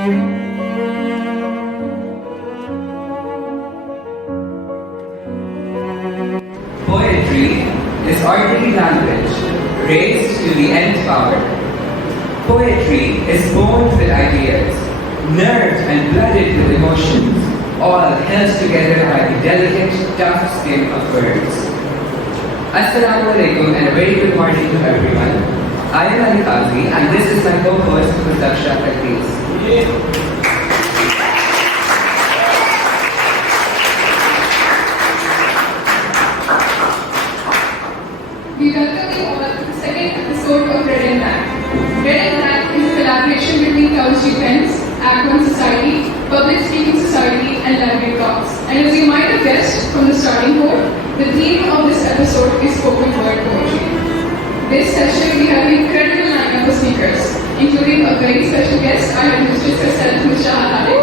Poetry is ordinary language raised to the nth power. Poetry is born with ideas, nerved and blooded with emotions, all held together by the delicate, tough skin of words. Assalamu alaikum and a very good morning to everyone. I am Ali Qazi and this is my co-host Mustafa Taklis. We welcome you all to the second episode of Red and Black. Red and Black is a collaboration between Couch Friends, Act One Society, Public Speaking Society, and Library Talks. And as you might have guessed from the starting code, the theme of this episode is spoken word poetry. This session we have an incredible lineup of speakers, including a very special guest, our mistress herself, Ms. Shahan Khalid.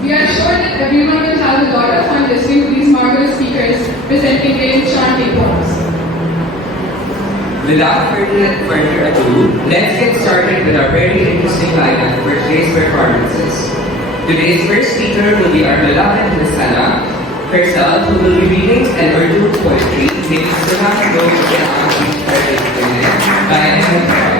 We are sure that everyone will have a lot of fun listening to these marvelous speakers presenting their enchanting poems. Without further ado, let's get started with our very interesting lineup for today's performances. Today's first speaker will be our beloved Ms. Sana, herself who will be reading an Urdu poetry named Sunna Hai Log Usse Aankh Bhar Ke Dekhte by Ahmed Faiz.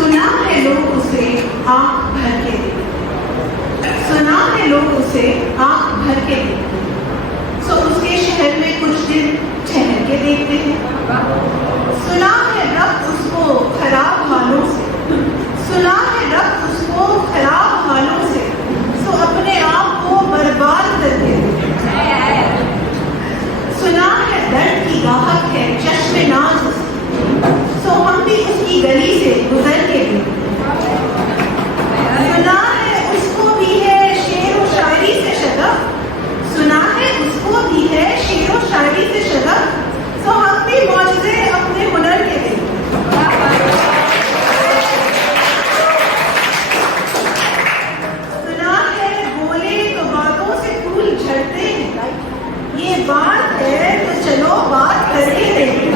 सुना है लोग उसे आंख भर के सुना है लोग उसे आंख भर के सो उसके शहर में कुछ दिन ठहर के देखते हैं। सुना है रब उसको खराब हालों से सुना है रब उसको खराब हालों से सो अपने आप को बर्बाद करके सुना है दर्द की गाहक है चश्मे नाज सो हम भी उसकी गली से गुजर के भी सुना है उसको भी है शेर व शायरी से शगफ सुना है उसको भी है शेर व शायरी से शगफ सो हम भी मौजूदे अपने हुनर के भी सुना है बोले तो बातों से फूल झड़ते हैं ये बात है तो चलो बात करके देखें।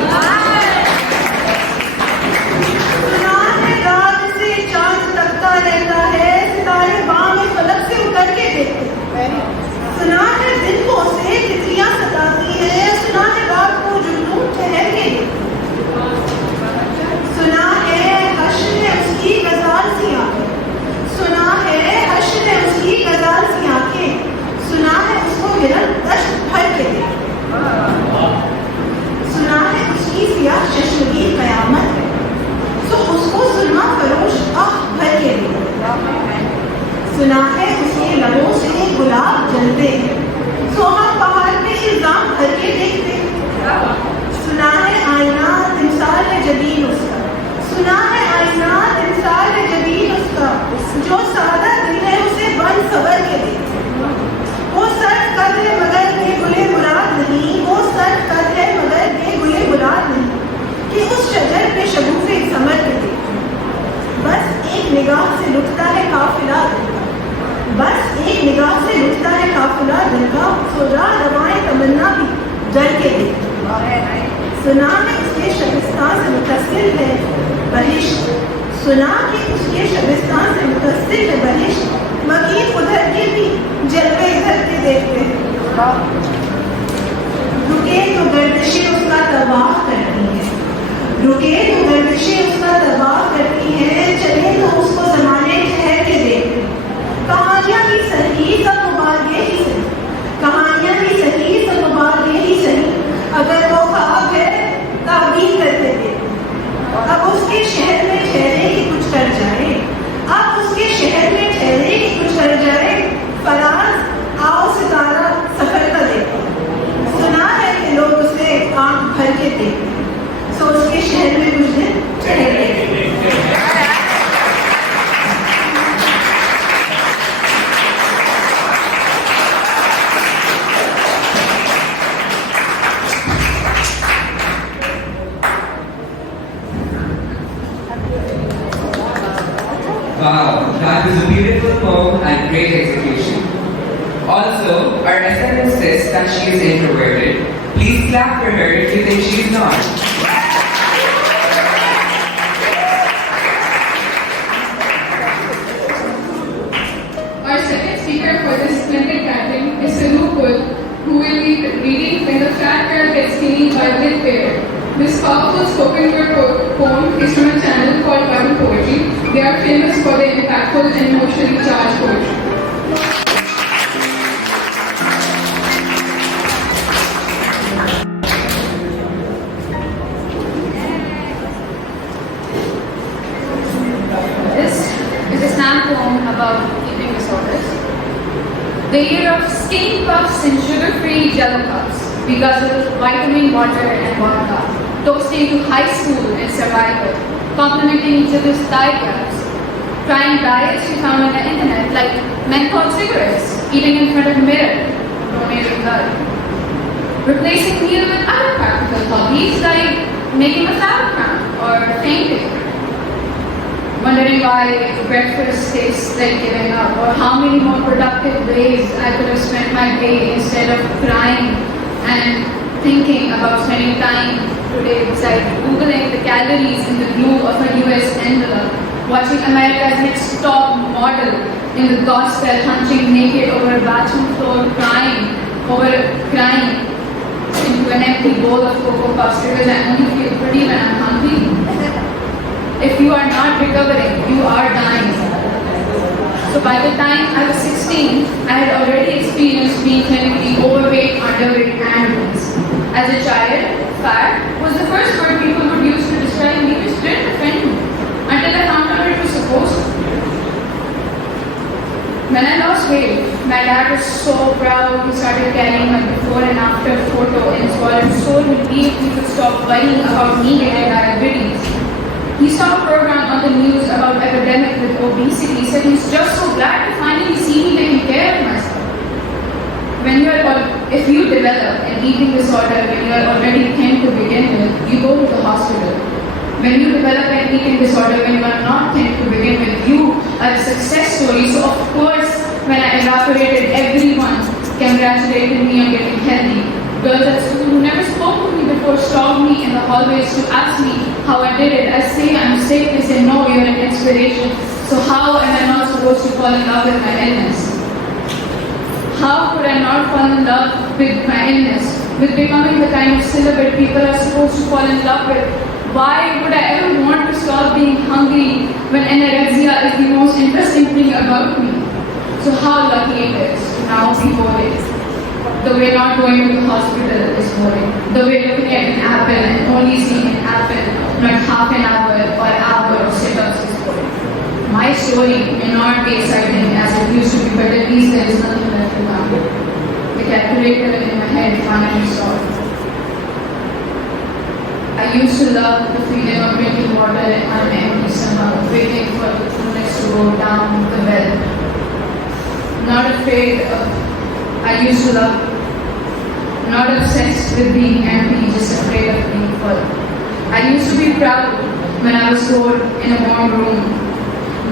रहता है सितारे बाम में फलक से उतर के देखते सुना है दिन को उसे तितलियां सताती है सुना है रात को जुगनू ठहर के सुना है हश्र ने उसकी गजाल सी आंखें सुना है हश्र ने उसकी गजाल सी आंखें सुना है उसको हिरन दश्त भर के सुना है उसकी सियाह चश्मगी कयामत है सो उसको सुरमा फरोश आह भर के सुना है उसके लबों से गुलाब जलते हैं सो हम पहाड़ पे इल्जाम भर के देखते सुना है आईना तिमसाल है जबीन उसका सुना है आईना तिमसाल है जबीन उसका जो सादा दिल है उसे बन सवर के देखते वो सर कद है मगर बेगुले मुराद नहीं वो सर कद है मगर बेगुले मुराद नहीं कि उस शजर पे शगुफे समर के देखते बस एक निगाह से लुटता है काफिला बस एक निगाह से लुटता है काफिला दिल का सो जा रवाएं तमन्ना भी डर के देखते सुना है उसके शबिस्तान से मुतसिल है बहिश्त सुना कि उसके शबिस्तान से मुतसिल है बहिश्त मकीन उधर के भी जलवे इधर के देखते हैं रुके तो गर्दिशें उसका तबाह करती है रुके तो गर्दिशें उसका तबाह करती हैं चले तो उसको जमाने ठहर के देखते कहानियां भी सही सब मुबाद यही सही कहानियां भी सही सब मुबाद यही सही अगर वो ख्वाब है ताबीर करते थे अब उसके शहर में ठहरे ही कुछ कर जाए अब उसके शहर में ठहरे ही कुछ कर जाए फराज आओ सितारा सफर का देखो सुना है कि लोग उसे आंख भर के देखते सो उसके शहर में कुछ दिन ठहरे great execution. Also, our SM insists that she is introverted. Please clap for her if you think she's not. Our second speaker for this splendid gathering is Sanu Kul, who will be reading When the Fat Girl Gets Skinny by Brit Baer. This powerful spoken word poem is from a channel called Garden Poetry. They are famous for their impactful and emotionally charged poetry. This is a slam poem about eating disorders. The year of skinny puffs and sugar-free jello cups, because of vitamin water and vodka, toasting to high school and survival, complimenting each other's thigh gaps, trying diets we found on the internet like menthol cigarettes, eating in front of a mirror, donating blood, replacing meal with other practical hobbies like making a flower crown or painting. Wondering why breakfast tastes like giving up, or how many more productive ways I could have spent my day instead of crying and thinking about spending time today beside Googling the calories in the glue of a US envelope, watching America's Next Top Model in the gospel hunching naked over a bathroom floor crying into an empty bowl of Cocoa Puffs because I only feel pretty when I'm hungry. If you are not recovering, you are dying. So by the time I was 16, I had already experienced being clinically overweight, underweight, and obese. As a child, fat was the first word people would use to describe me, which didn't offend me until I found out it was supposed to. When I lost weight, my dad was so proud. He started carrying my before and after photo in his wallet, so relieved he could stop worrying about me getting diabetes. He saw a program on the news about epidemic with obesity. He said he's just so glad to finally see me taking care of myself. If you develop an eating disorder when you are already thin to begin with, you go to the hospital. When you develop an eating disorder when you are not thin to begin with, you are a success story. So of course, when I evaporated, everyone congratulated me on getting healthy. Girls at school who never spoke to me before stopped me in the hallways to ask me how I did it. I say I'm sick. They say no, you're an inspiration. So how am I not supposed to fall in love with my illness? How could I not fall in love with my illness? With becoming the kind of celibate people are supposed to fall in love with? Why would I ever want to stop being hungry when anorexia is the most interesting thing about me? So how lucky it is to now be boring. The way not going to the hospital is boring. The way looking at an apple and only seeing an apple, not half an hour or hour of sit-ups is boring. My story may not be exciting as it used to be, but at least there is nothing left to come. The calculator in my head finally stopped. I used to love the feeling of drinking water on an empty stomach, waiting for the coolness to go down the well. Not afraid of, I used to love, not obsessed with being empty, just afraid of being full. I used to be proud when I was bored in a warm room.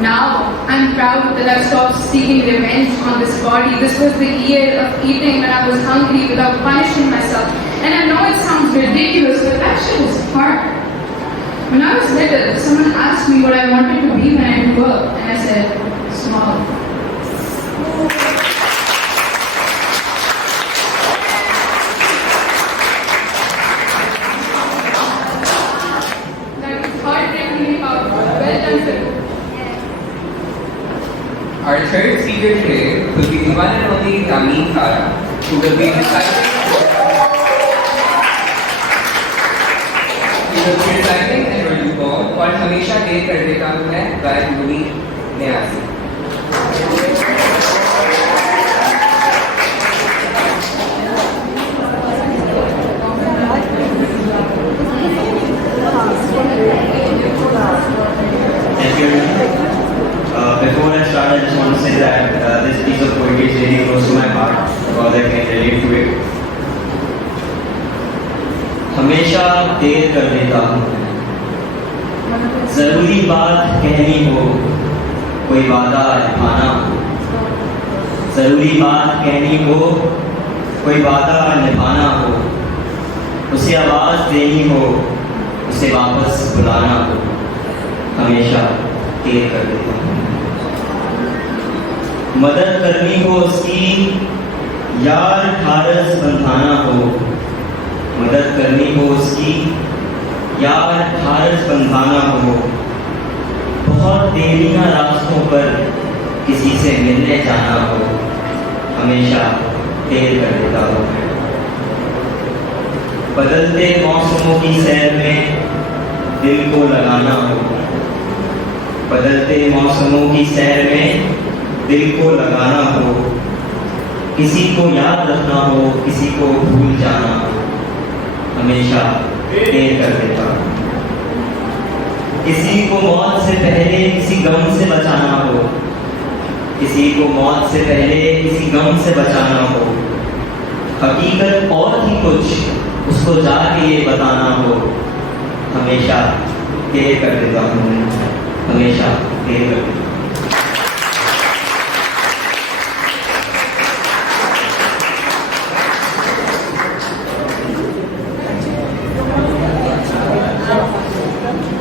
Now, I'm proud that I've stopped seeking revenge on this body. This was the year of eating when I was hungry without punishing myself. And I know it sounds ridiculous, but that shit was hard. When I was little, someone asked me what I wanted to be when I grew up, and I said, small. That was heartbreakingly powerful. Well done, sir. Our third speaker today will be the one and only Tameen Kara, who will be reciting an Urdu poem called हमेशा देर कर देता हूँ मैं by Munir Niazi. Thank you. Before I start, I just want to say that this piece of poetry is really close to my heart because I can relate to it. हमेशा देर कर देता हूँ, जरूरी बात कहनी हो, कोई वादा निभाना हो, जरूरी बात कहनी हो, कोई वादा निभाना हो, उसे आवाज देनी हो, उसे वापस बुलाना हो, हमेशा देर कर देता हूँ। मदद करनी हो उसकी, यार ढारस बंधाना हो, मदद करनी हो उसकी, यार ढारस बंधाना हो, बहुत देरियां रास्तों पर किसी से मिलने जाना हो, हमेशा देर कर देता हूँ। बदलते मौसमों की सैर में दिल को लगाना हो, बदलते मौसमों की सैर में दिल को लगाना हो, किसी को याद रखना हो, किसी को भूल जाना हो, हमेशा देर कर देता हूँ। किसी को मौत से पहले किसी गम से बचाना हो, किसी को मौत से पहले किसी गम से बचाना हो, हकीकत और ही कुछ उसको जाके ये बताना हो, हमेशा देर कर देता हूँ, हमेशा देर कर देता हूँ।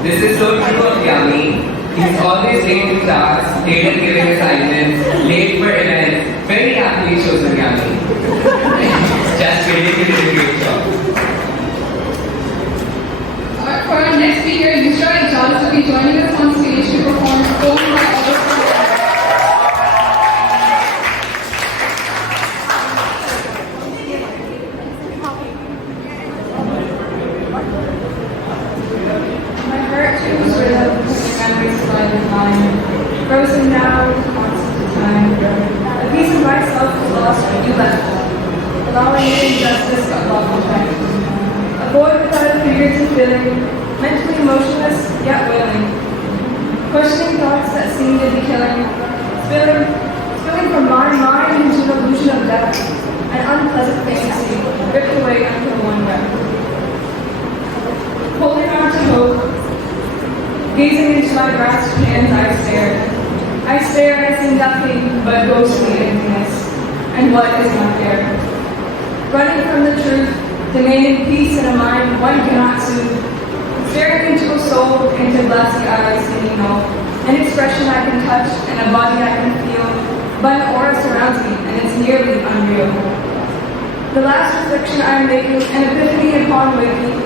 This is so true of Yami. He's always late to class, late at giving assignments, late for events. Very happily chosen Yami. Just kidding, he did a great job. For our next speaker, Yusra Ijaz will be joining us on stage to perform a poem by August. My heart tunes rhythm, memories slide in line, frozen now with constant time. A piece of myself was lost when you left, allowing injustice but love behind. A void without a figure to filling, mentally motionless yet willing. Questioning thoughts that seem to be killing, spilling from my mind into an illusion of death, an unpleasant fantasy, ripped away until one breath. Holding on to hope, gazing into my grasped hands, I stare, I see nothing but ghostly emptiness, and what is not there. Running from the truth, demanding peace in a mind one cannot soothe. Staring into a soul, into glassy eyes, seeing no, an expression I can touch, and a body I can feel, but an aura surrounds me, and it's nearly unreal. The last reflection I am making, an epiphany upon waking,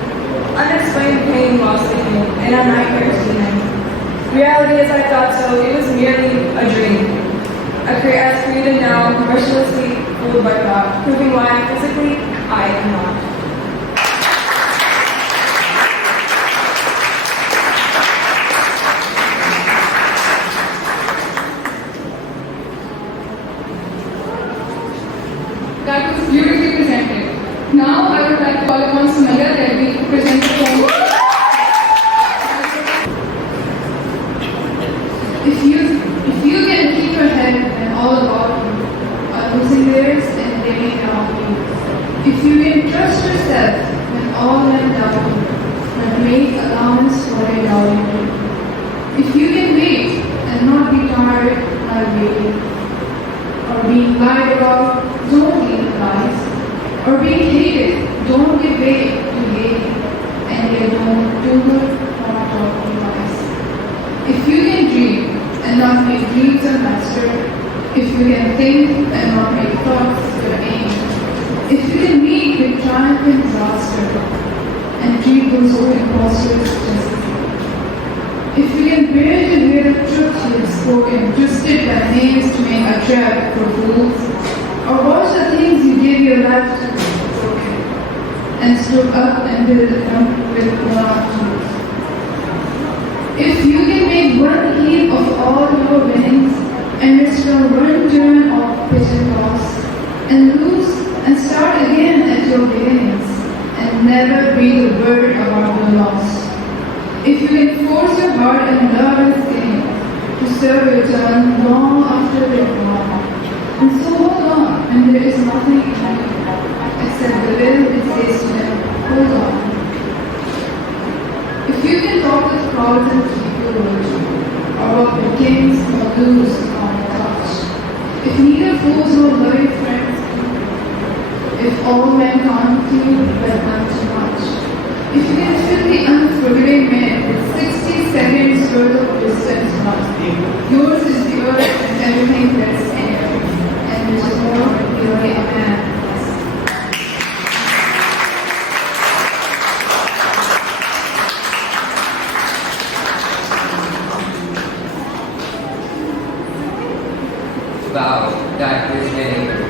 unexplained pain while sleeping, and a nightmare stealing. Reality as I thought so, it was merely a dream. As created now, mercilessly fooled by thought, proving why physically I am not. That was beautifully presented. Now I would like to call upon Sumaya Reddy to present the poem. If you can keep your head when all about you are losing theirs and blaming around you, if you can trust yourself when all men doubt you, but make allowance for a doubting you, if you can wait and not be tired while waiting, or being lied about, don't eat lies, or being hated, don't give way to hate, and yet don't do good or talk lies. If you can dream and not make dreams a master, if you can think and not make thoughts your aim, if you can meet with triumph and disaster, and treat those who impostors justly, if you can bear to hear the truth you have spoken, twisted by names to make a trap for fools, or watch the things you gave your life to broken, and stood up and build them with one tools. If you can make one heap of all your winnings, and restore one turn of bitter loss, and lose and start again at your beginnings, and never breathe a word about the loss. If you can force your heart and love and skin to serve your turn long after they're gone, and so hold on when there is nothing in you except the will that says to them, hold on. If you can talk with crowds and keep your word, or walk with kings or lose on a touch, If neither fools nor loving friends, if all men come to you, but I'm too much. If you can fill the unforgiving man with 60 seconds worth of distance must be. Yours is the earth and everything that is in it. And there's more, you're a man. Wow, that is very good.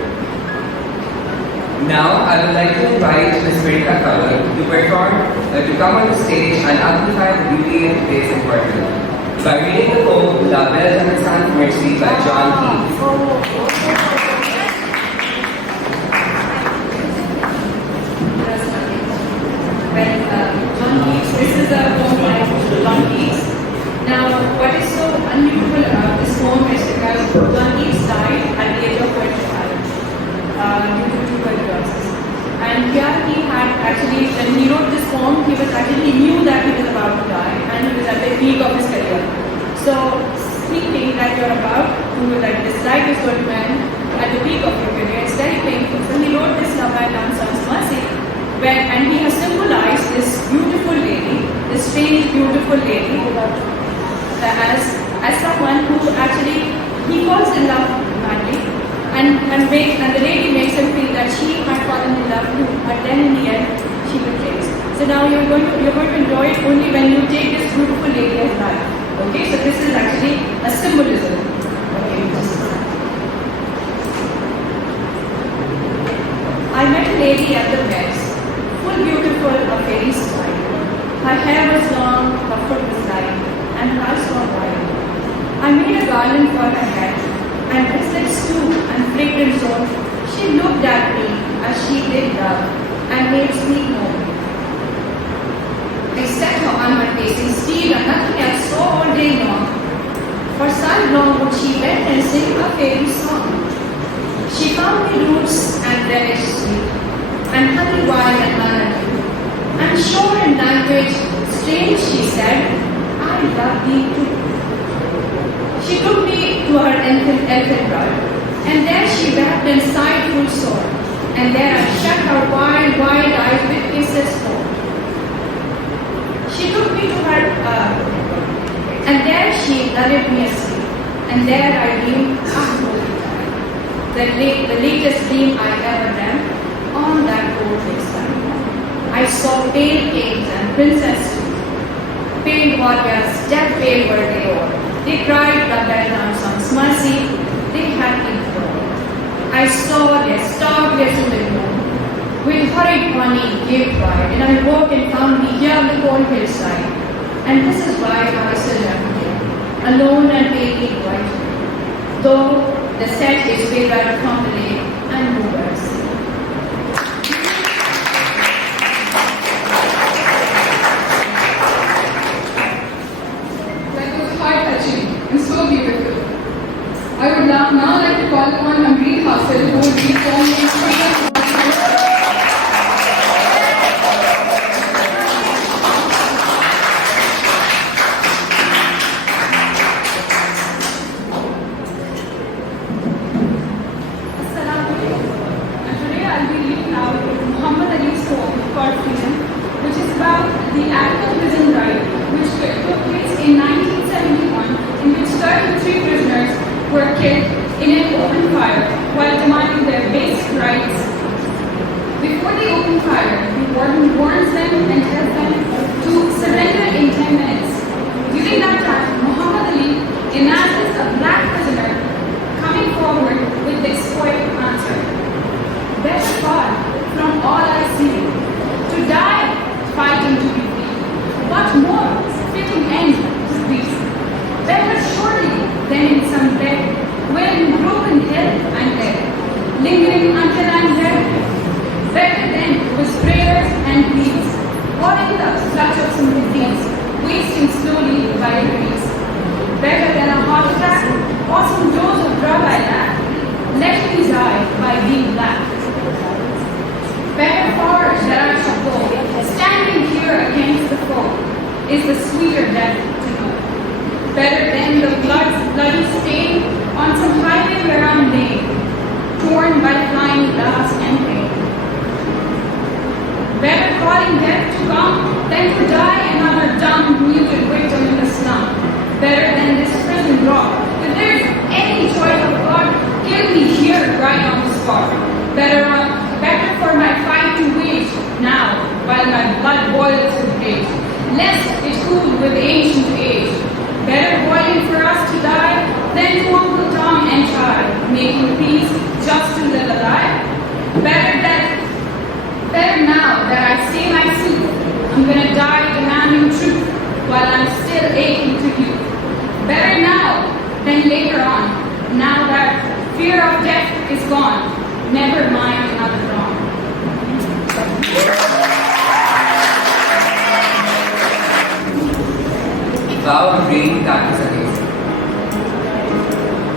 Now, I would like to invite Ms. Marika Kawal to to come on the stage and amplify the beauty of today's important by reading the poem La Belle and the Sainte Mercy by John Keats. John Keats, this is a poem by John Keats. Now, what is so unusual about this poem is because John Keats died at the age of 25 due to tuberculosis. And here he had actually, when he wrote this poem, he knew that he was about to die and he was at the peak of his career. So, thinking that you're about to, that this life is going to end at the peak of your career, it's very painful. So he wrote this Love I Done Some Mercy, and he has symbolized this beautiful lady, this strange, beautiful lady, as someone who actually, he falls in love madly, and the lady makes him feel that she had fallen in love too, but then in the end, she betrays. So now you're going to enjoy it only when you take this beautiful lady as life. Okay, so this is actually a symbolism. Okay. I met a lady at the Mets, full beautiful, a fairy smile. Her hair was long, her foot was light, and her eyes were wide. I made a garland for her head, and bracelets too, and fragrance on. She looked at me as she did love, and made me know. I set her on my facing steel, and nothing else saw all day long. For so long would she bend and sing a fairy song. She found me roots and relish sweet, and honey wine and melody. And sure in language strange she said, I love thee too. She took me to her elfin rod, and there she wept and sighed full sore, and there I shut her wide, wide eyes with kisses full. She took me to her, and there she lulled me asleep, and there I dreamed, the latest dream I ever dreamt, on that golden sun. I saw pale kings and princesses, pale warriors, death pale were they all. They cried the bell down some mercy, they had been flown. I saw their stark in the moon, with hurried money gave wide, and I woke and found me here on the cold hillside. And this is why I still am here, alone and palely white, though the set is wayward from the lake and movers. And so beautiful. I would now like to call upon Amrit Hasil, who would be performing And today I'll be reading out Muhammad Ali's poem called Freedom, which is about the act of prison right, which took place in 1971, in which 33 prisoners were killed in an open fire while demanding their basic rights. Before they open fire, the warden warns them and tells them to surrender in 10 minutes. During that time, Muhammad Ali imagines a black prisoner coming forward with this poetic answer. Better far from all I see, to die fighting to be free. What more fitting end to peace? Better surely than in some bed, where in broken health and death, lingering until I'm dead. Better than with prayers and pleas, or in the clutch of some disease, wasting slowly by degrees. Better than a heart attack, or some dose of drug I lack, let me die by being black. Better far that I shall go, standing here against the foe, is the sweeter death to know. Better than the bloody stain on some highway where I'm laid, last entry. Better calling death to come than to die another dumb, muted victim in the slum. Better than this prison rock. If there's any choice of God, kill me here right on the spot. Better for my fight to wage now, while my blood boils with rage. Lest it cool with ancient age. Better boiling for us to die than to Uncle Tom and Charlie, making peace just to live alive. Better now that I say my truth, I'm gonna die demanding truth while I'm still aching to you. Better now than later on, now that fear of death is gone, never mind another wrong. Wow, great, that was amazing.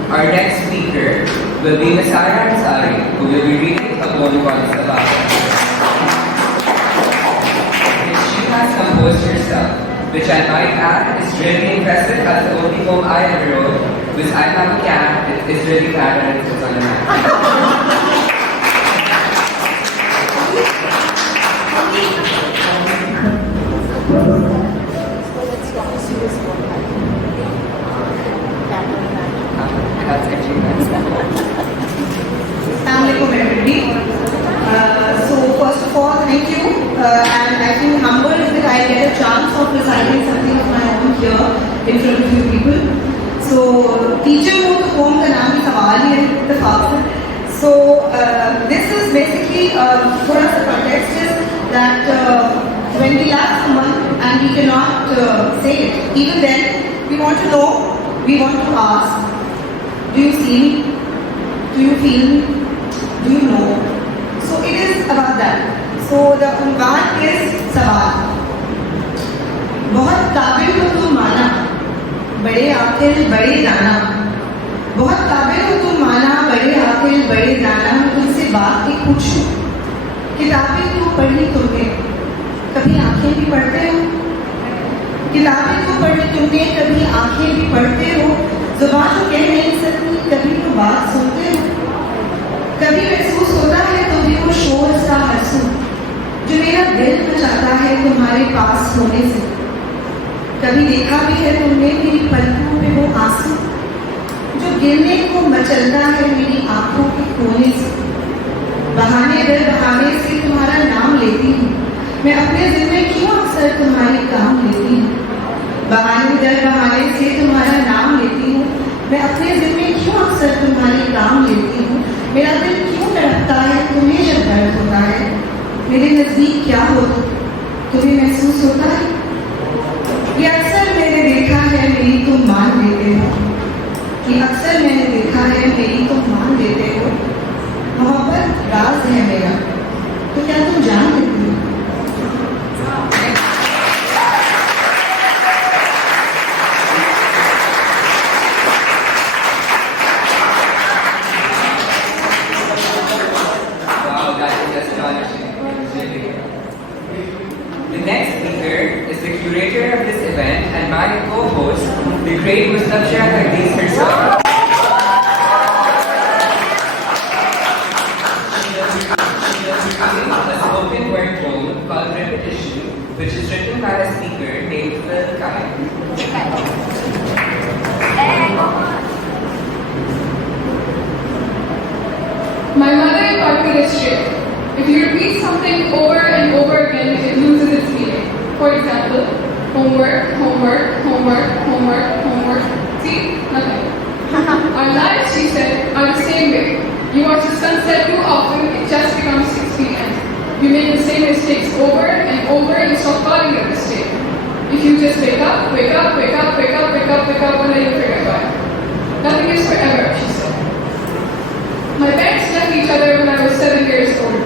Our next speaker will be Messiah Ansari, who will be reading a poem called Sabah, which she has composed herself, which I might add is really impressive as the only poem I ever wrote, which I have a cat, it is really bad and it's on the map. That's actually nice. Assalamualaikum everybody. So first of all, thank you, and I feel humbled that I get a chance of reciting something of my own here in front of you people. So teacher wrote the poem का नाम है सवाल ही इत्तेफाक. So this is basically for us the context is that when we love someone and we cannot say it, even then we want to know, we want to ask. Do you see me? Do you feel me? Do you know? So it is about that. So the unwan is सवाल. बहुत काबिल हो तुम माना, बड़े आखिर बड़े दाना. बहुत काबिल हो तुम माना, बड़े आखिर बड़े दाना. मैं तुमसे बात एक पूछूं. किताबें तो पढ़ी तुमने, कभी आंखें भी पढ़ते हो? किताबें तो पढ़ी तुमने, कभी आंखें भी पढ़ते हो? जुबान तो कह नहीं सकती, कभी तो बात सुनते हो? कभी महसूस होता है तो भी वो शोर सा हंसू जो मेरा दिल मचाता है तुम्हारे पास होने से. कभी देखा भी है तुमने मेरी पलकों में वो आंसू जो गिरने को मचलता है मेरी आंखों के कोने से. बहाने दर बहाने से तुम्हारा नाम लेती हूँ, मैं अपने दिल में क्यों अक्सर तुम्हारे काम लेती हूँ. बहाने दर बहाने से तुम्हारा नाम लेती हूँ, मैं अपने दिल में क्यों अक्सर तुम्हारे काम लेती हूँ. मेरा दिल क्यों तड़पता है तुम्हें जब दर्द होता है. मेरे नजदीक क्या हो तुम्हें महसूस होता है. ये अक्सर मैंने देखा है मेरी तुम मान लेते हो. ये अक्सर मैंने देखा है मेरी तुम मान लेते हो. मोहब्बत राज है मेरा, तो क्या तुम जान लेती हो. The next speaker is the curator of this event and my co-host, the great Mustabshir Hadiz herself. She is reading a spoken word poem called Repetition, which is written by a speaker named Phil Kai. My mother taught me this trick. If you repeat something over and over again, it loses its meaning. For example, homework, homework, homework, homework, homework. See? Nothing. Our lives, she said, are the same way. You watch the sunset too often, it just becomes 6 p.m. You make the same mistakes over and over and stop calling it a mistake. If you just wake up, wake up, wake up, wake up, wake up, wake up, and then you forget about it. Nothing is forever, she said. My parents left each other when I was 7 years old.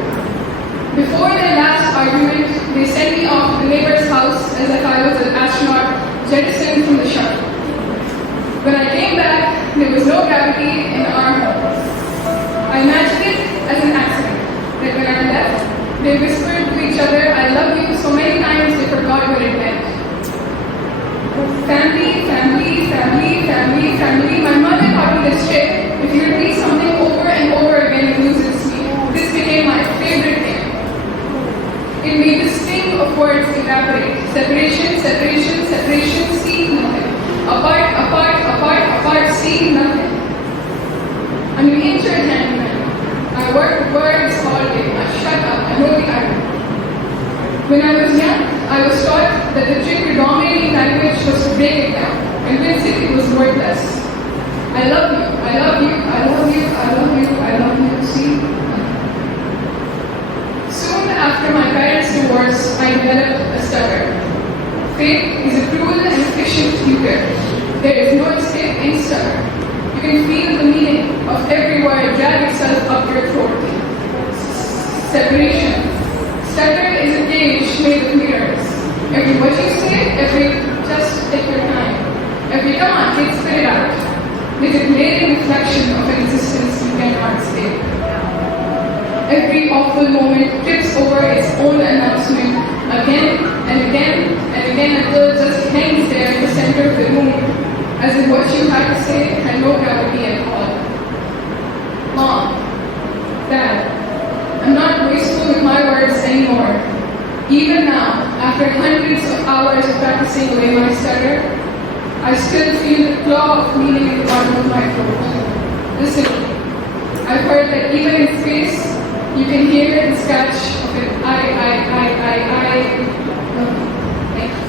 Before their last argument, they sent me off to the neighbor's house as if I was an astronaut jettisoned from the shuttle. When I came back, there was no gravity in our home. I imagined it as an accident, that when I left, they whispered to each other, I love you so many times they forgot what it meant. Family, family, family, family, family. My mother taught me this trick. If you repeat something over and over again, it loses its meaning. This separation, separation, separation, seeing nothing. Apart, apart, apart, apart, seeing nothing. I'm an injured handman. I work with words all day. I shut up. I know the irony. When I was young, I was taught that the trick to dominating language was to break it down, convince it was worthless. I love you, I love you, I love you, I love you, I love you, see? Soon after my parents' divorce, I developed a stutter. Fate is a cruel and efficient tutor. There is no escape in stutter. You can feel the meaning of every word drag itself up your throat. Separation. Stutter is a cage made of mirrors. Every what you say, just take your time. Every come on, take spit it out. With a glaring reflection of an existence you cannot escape. Every awful moment trips over its own announcement again and again and again until it just hangs there in the center of the room, as if what you had to say had no gravity at all. Mom, Dad, I'm not wasteful with my words anymore. Even now, after hundreds of hours of practicing away my stutter, I still feel the claw of meaning in the bottom of my throat. Listen, I've heard that even in space, you can hear the scratch of it. I. Thank you.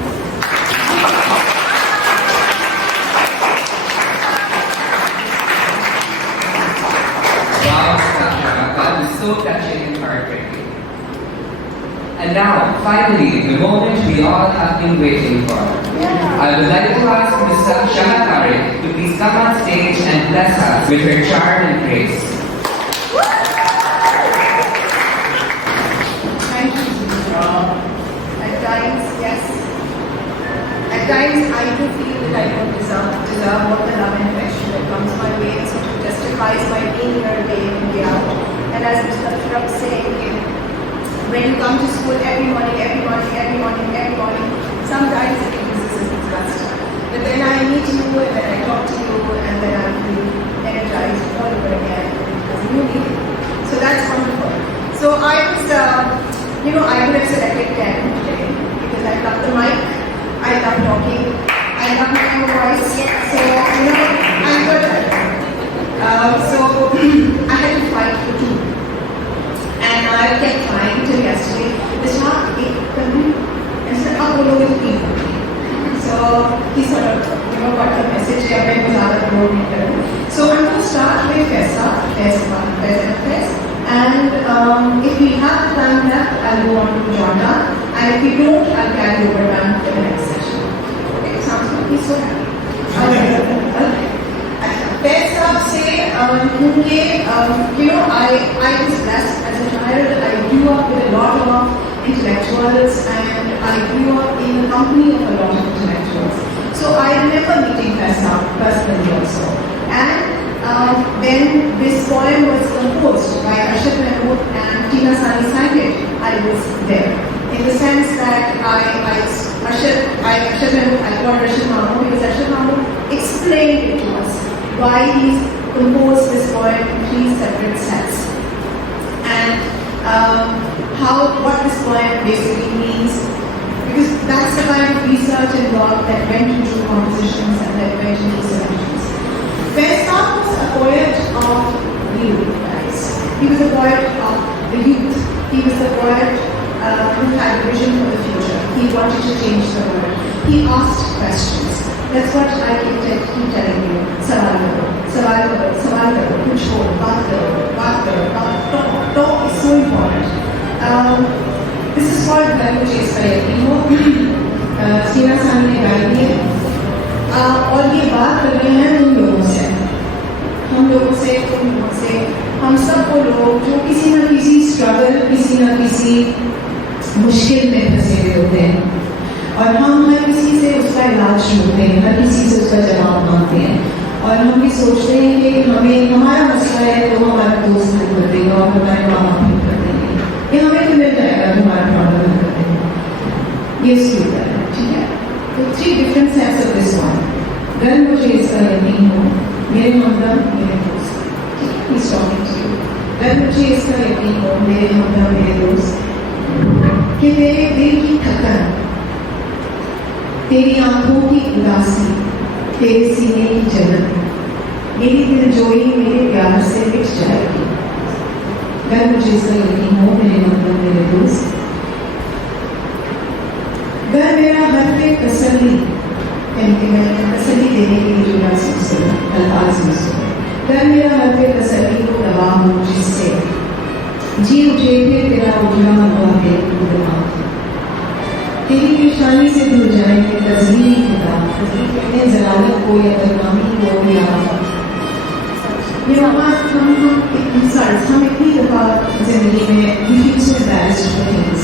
Wow, Sasha, that was so touching and heartbreaking. And now, finally, the moment we all have been waiting for. I would like to ask Ms. Shama Tariq to please come on stage and bless us with her charm and grace. Thank you, Zindra. At times, yes. At times, I do feel that I don't deserve all the love and affection that comes my way, and so it justifies my being here day in, day out. And as Mr. Trump saying, when you come to school every morning, sometimes it is disgust. But then I meet you, and then I talk to you, and then I feel energized all over again as a new being. So that's wonderful. So I was, I could have selected 10 today because I love the mic, I love talking, I love my own voice. So, I'm good at it. So I had to fight for 2. And I kept trying till yesterday. This one, I said, how will you people? So he sort of, got the message here when was out of the road. So I'm going to start with Fest. And if we have the time left, I'll go on to Jordan. And if we don't, I'll carry over time for the next session. Okay, sounds good. He's so happy. Okay. Fest say, I was blessed as a child. I grew up with a lot of intellectuals and I grew up in the company of a lot of intellectuals. So I remember meeting Festa personally also. And when this poem was composed by Arshad Mahmood and Tina Sani sang it, I was there. In the sense that Arshad Mahmood, I called Arshad Mahmood because Arshad Mahmood explained it to us why he composed this poem in 3 separate sets. And what this poem basically means, because that's the kind of research and work that went into compositions and that went into selections. Festa was a poet of you guys. He was a poet of the youth. He was a poet who had a vision for the future. He wanted to change the world. He asked questions. That's what I keep telling you. Sawal karo, kuch ho, baat karo. Talk is so important. This is called Garbo Chase Ka Yaqeen. Tina Sani ने गाई है और ये बात कर रहे हैं उन लोगों से, हम लोगों से, उन लोगों से, हम सब वो लोग जो किसी न किसी स्ट्रगल, किसी न किसी मुश्किल में फंसे हुए होते हैं और हम हर किसी से उसका इलाज ढूंढते हैं, हर किसी से उसका जवाब मांगते हैं और हम भी सोचते हैं कि हमें हमारा मसला है तो हमारा दोस्त हल कर देगा और हमारे माँ बाप हल कर देंगे, ये हमें तो मिल जाएगा हमारा प्रॉब्लम हल कर देंगे। ये उसकी उत्तर है, ठीक है। तो 3 different sets of this one. अगर मुझे इसका यकीन हो, मेरे हमदम मेरे दोस्त, ठीक है, he's talking to you. अगर मुझे इसका यकीन हो, मेरे हमदम मेरे दोस्त, कि मेरे दिल की थकन तेरी आंखों की उदासी, तेरे सीने की जलन, मेरी दिलजोई मेरे प्यार से मिट जाएगी। अगर मुझे इसका यकीन हो मेरे मतलब मेरे दोस्त, अगर मेरा हर पे तसल्ली, यानी कि मैं तसल्ली देने के लिए जो लफ्ज़ अल्फाज यूज़ हुए, अगर मेरा हर पे तसल्ली को दवा हो जिससे जी उठे थे तेरा उजला हुआ है दिमाग, तेरी पेशानी से धुल जाएंगे तज़लील खुदा, तज़लील कहते हैं ज़लालत को या बदनामी को या ये बात हम इतनी दफ़ा ज़िंदगी में we feel so embarrassed for things,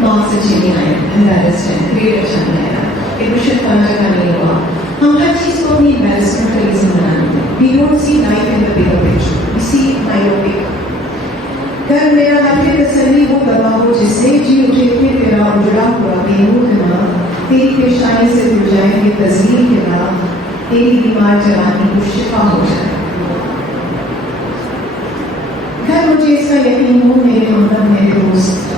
marks अच्छे नहीं आए, embarrassed हैं, ग्रेड अच्छा नहीं आया, एडमिशन करना का नहीं हुआ, हम हर चीज़ को अपनी embarrassment का रीज़न बनाते हैं। We don't see life in the bigger picture, we see myopic। कर मेरा हर तसल्ली वो दवा हो जिससे जी उठे थे तेरा उजड़ा हुआ बेनूर दिमाग, तेरी पेशानी से धुल जाएंगे तज़लील के दाग, तेरी बीमार जवानी को शिफा हो जाए। घर मुझे इसका यकीन हो मेरे हमदम मेरे दोस्त,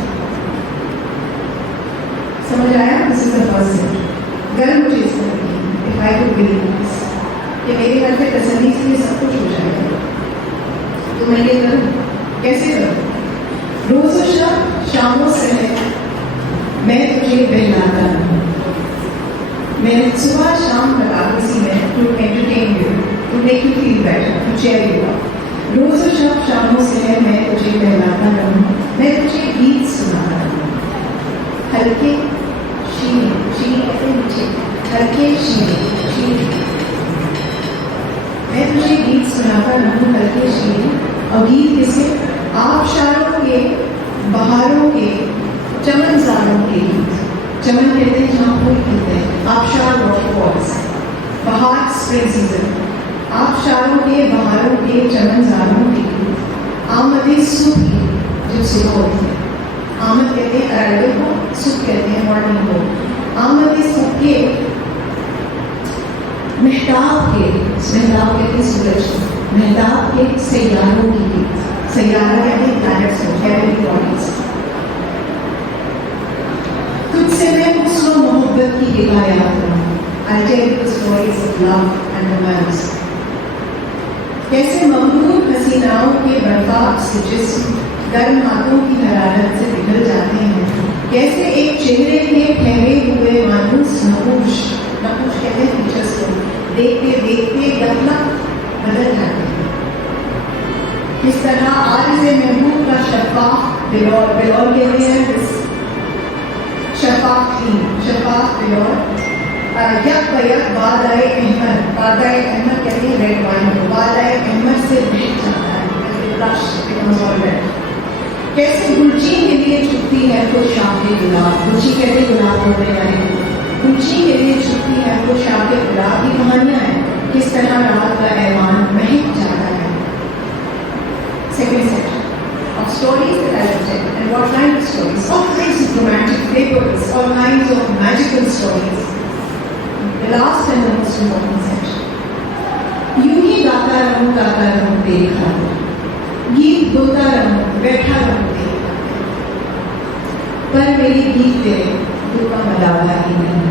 समझ आया? This is the first set. घर मुझे इसका यकीन, if I could believe this, कि मेरे घर पे तसल्ली से सब कुछ हो जाएगा, तो मैं ये करूँ कैसे करूँ? रोज और शामों से मैं तुझे बहलाता हूँ, मैं सुबह शाम लगा किसी में to entertain you, to make you feel better, to cheer you up. रोज और शामों से मैं तुझे बहलाता रहूँ, मैं तुझे गीत सुनाता रहूँ, हल्के शीने, शीने कहते नीचे, हल्के शीने, मैं तुझे गीत सुनाता रहूँ हल्के शीने, और गीत किसे? आबशारों के, बहारों के, चमनजारों के गीत। चमन कहते हैं जहाँ फूल खिलते हैं, आबशार वॉटरफॉल्स, बहार स्प्रिंग सीजन, आबशारों के, बहारों के, चमनजारों के गीत। आमदे सुबह जो सुबह होती है, आमद कहते हैं अराइवल को, सुबह कहते हैं मॉर्निंग को। आमदे सुबह के, मेहताब के, मेहताब कहते हैं सूरज, मेहताब के सैयारों की गीत। सैयारा यानी प्लैनेट्स को, हेवनली बॉडीज। तुझसे मैं हुस्न और मोहब्बत की हिकायत करूँ, I tell you the stories of love and romance. कैसे ममनून हसीनाओं के बर्ताब से जिस्म गर्म हाथों की हरारत से पिघल जाते हैं, कैसे एक चेहरे के ठहरे हुए मानूस नकूश कहते हैं फीचर्स को, देखते देखते गतलक बदल जाते हैं। किस तरह आरिज़ महबूब का शफाफ बिलौर, बिलौर कहते हैं शफाफ क्लीन, शफाफ बिलौर, यक बयक बादाए अहमद, बादाए अहमद कहते हैं रेड वाइन को, बादाए अहमद से बह जाता है, ब्लश बिकम्स ऑल रेड। कैसे गुलची के लिए छुपती है तो शाखे गुलाब, गुलची कहते हैं गुलाब होने वाले को, गुलची के लिए छुपती है तो शाखे गुलाब की कहानियाँ हैं, किस तरह रात का ऐवान महक जाता है। Second section of stories that I will tell, and what kind of stories? All kinds of romantic papers, all kinds of magical stories. The last and the most important section. यूं ही गाता रहूं तेरी खातिर, गीत बोलता रहूं, बैठा रहूं तेरी खातिर, पर मेरी गीत तेरे दुख का मदावा ही नहीं,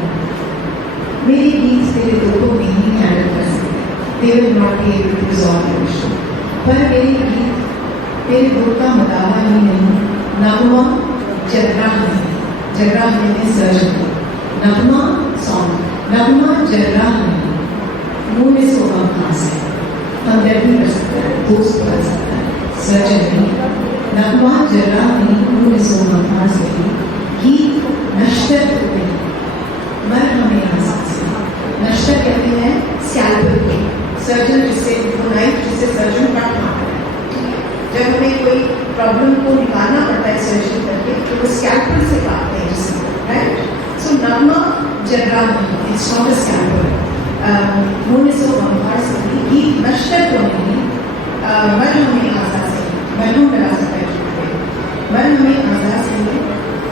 मेरी गीत तेरे दुख को नहीं हैंडल कर सकते, they will not be able to resolve your issue, पर मेरी गीत तेरे दुख का मदावा ही नहीं। नगमा जर्राह नहीं, जर्राह नहीं सर्जन, नगमा सॉन्ग, नगमा जर्राह नहीं, मुंह में सोगा खांस है, हमदर्दी कर सकता है, दोस्त कर सकता है, सर्जन नहीं। नगमा जर्राह नहीं, मुंह में सोगा खांस नहीं, गीत नश्तर नहीं, मर हमें आसास है। नश्तर कहते हैं स्कैल्पल को, सर्जन जिससे नाइफ जिससे सर्जन काट मारता है, जब हमें कोई प्रॉब्लम को निकालना पड़ता है सर्जरी करके, तो वो स्कैल्पल से काटते हैं जिसको, राइट? सो नगमा जर्राह नहीं, इट्स नॉट अ स्कैल्पल, मुंह में सो बंबार से नहीं, गीत नश्तर को नहीं, मर हमें आज़ाद से नहीं, मरहूम डरा सकता है, मर हमें आज़ाद से नहीं,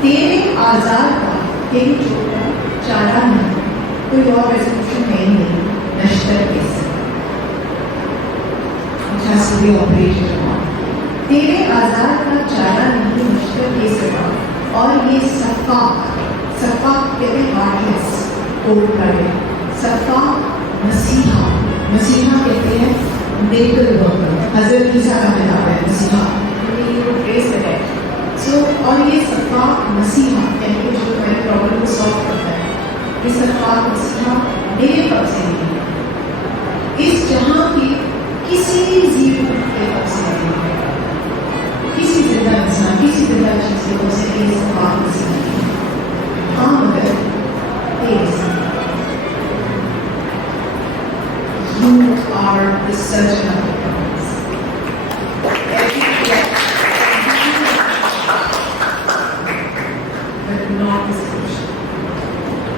तेरे आज़ाद का, तेरी चोट का चारा नहीं, कोई और रेजोल्यूशन है ही नहीं, नश्तर के से ऑपरेशन। तेरे आज़ाद का चारा नहीं मुश्किल के सिवा, और ये सफ़ाक, सफ़ाक कहते हैं हार्डनेस, कोट ब्लडेड, सफ़ा मसीहा, मसीहा कहते हैं मेडिकल वर्कर, हज़रत ईसा का किताब है मसीहा, रेज़ द डेड। सो और ये सफ़ा मसीहा यानी कि जो हमारी प्रॉब्लम को सॉल्व करता है, ये सफ़ा मसीहा मेरे पक्ष से नहीं है, इस जहाँ की किसी जीव के पक्ष से नहीं है, किसी जिंदा इंसान, किसी जिंदा चीज के पक्ष से ये सफ़ा मसीहा नहीं है। हाँ मगर you are the surgeon of the problems. But not the solution.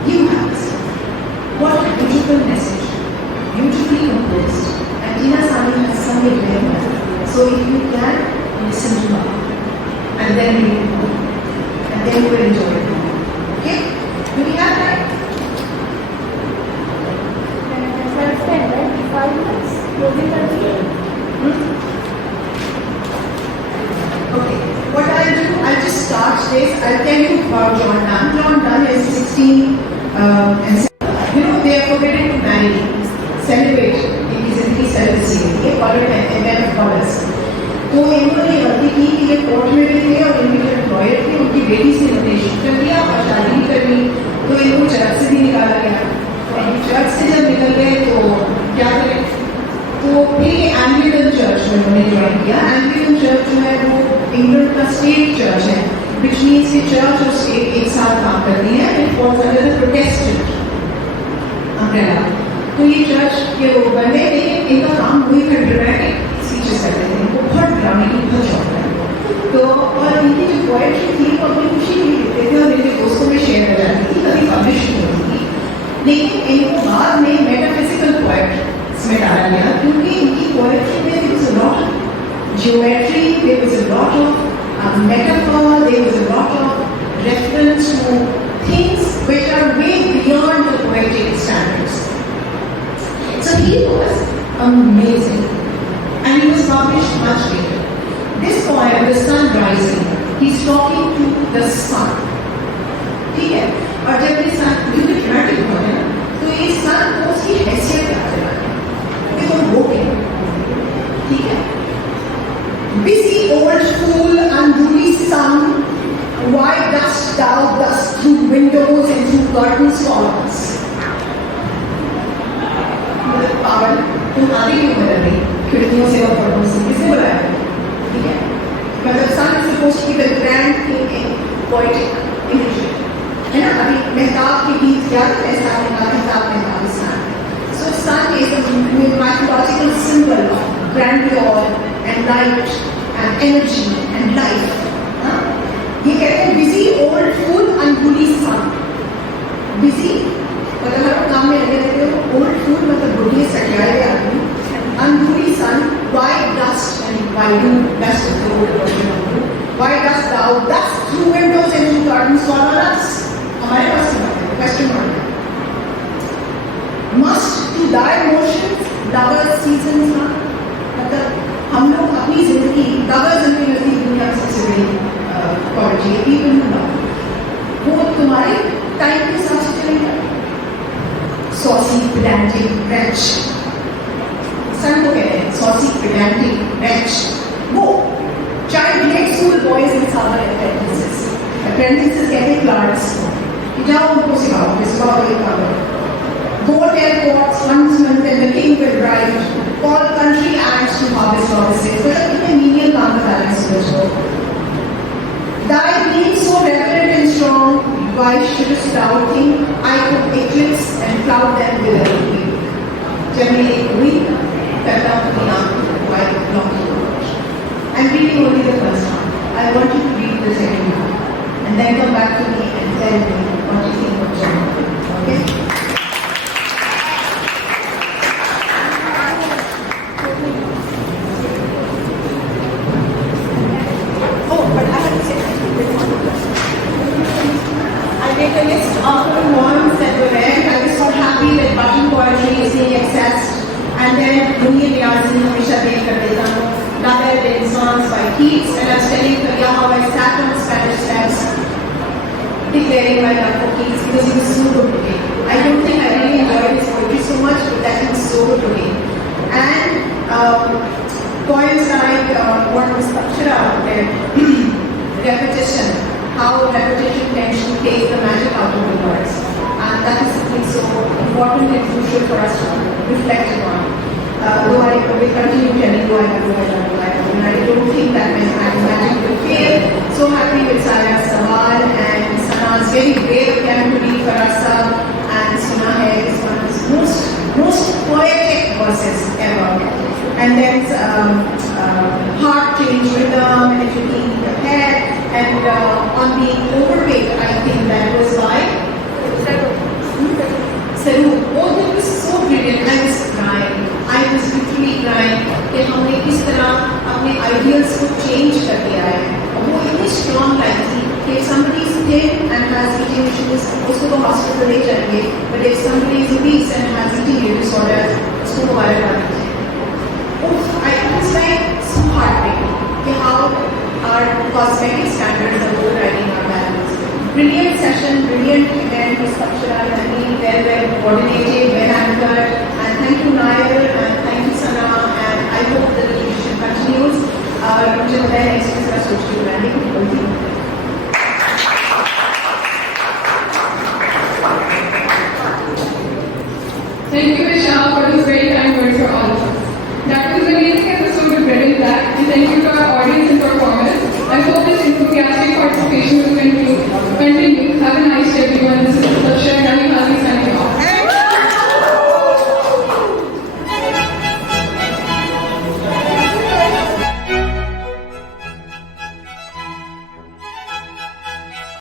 You have the solution. What a beautiful message. Beautifully composed. And Tina Sani has sung it very well. So if you can, listen to her. And then read it more. And then you will enjoy it more. Okay? Do we have time? 5 minutes, closing country. Okay, what I'll do, I'll just start this. I'll tell you about John Donne. John Donne is 16 and they are forbidden to marry, celebrate in his entity self-esteem. They call it an event of colors. तो इन्होंने गलती की कि ये court में भी थे और इनके जो लॉयर थे उनकी बेटी से इन्विटेशन कर दिया और शादी नहीं करनी, तो इनको चर्च से भी निकाला गया। और चर्च से जब निकल गए तो क्या करें, तो फिर एंग्लिकन चर्च में उन्होंने ज्वाइन किया। एंग्लिकन चर्च जो है वो इंग्लैंड का स्टेट चर्च है, विच मीन्स कि चर्च और स्टेट एक साथ काम करती हैं। It falls under the Protestant umbrella. तो ये चर्च के वो बने, लेकिन इनका काम वही था ड्रामेटिक स्पीचेस करते थे, इनको बहुत ड्रामे की बहुत शौक था। तो और इनकी जो पोएट्री थी वो अपनी खुशी भी लिखते थे और इनके दोस्तों में शेयर कर जाती थी, कभी पब्लिश नहीं होती थी। लेकिन इनको बाद में मेटाफिजिकल पोएट में डाला गया क्योंकि इनकी पोएट्री में there was a lot of geometry, there was a lot of metaphor, there was a lot of reference to things which are way beyond the poetic standards. So he was amazing and he was published much later. This poem, The Sun Rising, he's talking to the sun. ठीक है, और जब ये सन क्योंकि dramatic हुआ है तो ये सन को उसकी हैसियत याद दिलाते हैं कि तुम वो क्या, ठीक है। Busy old fool, unruly sun, why dost thou thus through windows and through curtains follow us? मतलब पागल, तुम आगे क्यों बदल रही, खिड़कियों से और पर्दों से, किसने बुलाया, ठीक है। मतलब सन is supposed to be the grand thing in poetic imagery, है ना। अभी मेहताब के गीत याद है, Mehtab So sun is a mythological symbol of grandeur and light and energy and life. ये कहते हैं busy old fool unruly sun. Busy मतलब हर काम में लगे रहते हो, old fool मतलब बुढ़ी सटियाए आदमी, unruly sun, why dust and why do dust is the old version of you, why dost thou dust through windows and through curtains follow us? हमारे पास क्वेश्चन मार्क है। Must to thy motions lovers seasons ना, मतलब हम लोग अपनी जिंदगी lovers उनकी नजदीक दुनिया की सबसे बड़ी क्वालिटी है, people who love, वो तुम्हारे टाइम के हिसाब से चलेगा। Saucy, pedantic, wretch, सन को कहते हैं saucy, pedantic, wretch, वो child grade school boys and summer apprentices कहते हैं क्लार्क्स को, जाओ उनको सिखाओ, सिखाओ ये काम करो। Go tell courts, huntsmen, then the king will ride, call country ants to harvest harvests, मतलब कितने menial काम बता रहे हैं सूरज को। Thy being so reverent and strong, why shouldst thou think I could eclipse and cloud them with a wing? जब मैं एक wing करता हूँ अपनी आँखों को, I belong to the Lord. I'm reading only the first one. I want you to read the second one, and then come back to me and tell me what you think of John. Okay? A list of the poems that were read. I was so happy that button poetry is being accessed, and then Dunya Riyazi Hamisha Dev Kardetanu, Nada de Insans by Keats, and I was telling Kalia how I sat on the Spanish steps declaring my love for Keats because he was so good looking. I don't think I really enjoyed his poetry so much, but that he was so good looking. And poems like what Ms. Akshara said, repetition, how repetition tends to take the magic out of the words. And that is something so important and crucial for us to reflect on. Though I will continue telling you I love you, and I don't think that my magic will fail. So happy with Sara Sawal and Sana's very brave attempt to read Farasa, and Suna Hai is one of his most poetic verses ever. And then heart change rhythm, and if you keep your head, and on the overweight, I think that was by Saru. Oh, that was so brilliant. I was crying. I was literally crying कि हमने किस तरह अपने ideals को change कर दिया है. वो इतनी strong line थी कि if somebody is thin and has eating issues, उसको तो hospital ले जाएंगे. But if somebody is obese and has eating disorder, उसको तो वायरल कर देंगे. It was like so heartbreaking कि how our cosmetic standards are overriding our values. Brilliant session, brilliant event, Ms. Akshara, well coordinated, well anchored, and thank you Nair, and thank you Sana, and I hope the tradition continues. मुझे पता है next week का सोच के बुलाने की बोलती हूँ. Thank you, Vishal, for this very kind words for all of us. That was an amazing episode of Red and Black, and thank you to our audience and performers. I hope this enthusiastic participation will continue. Have a nice day, everyone. This is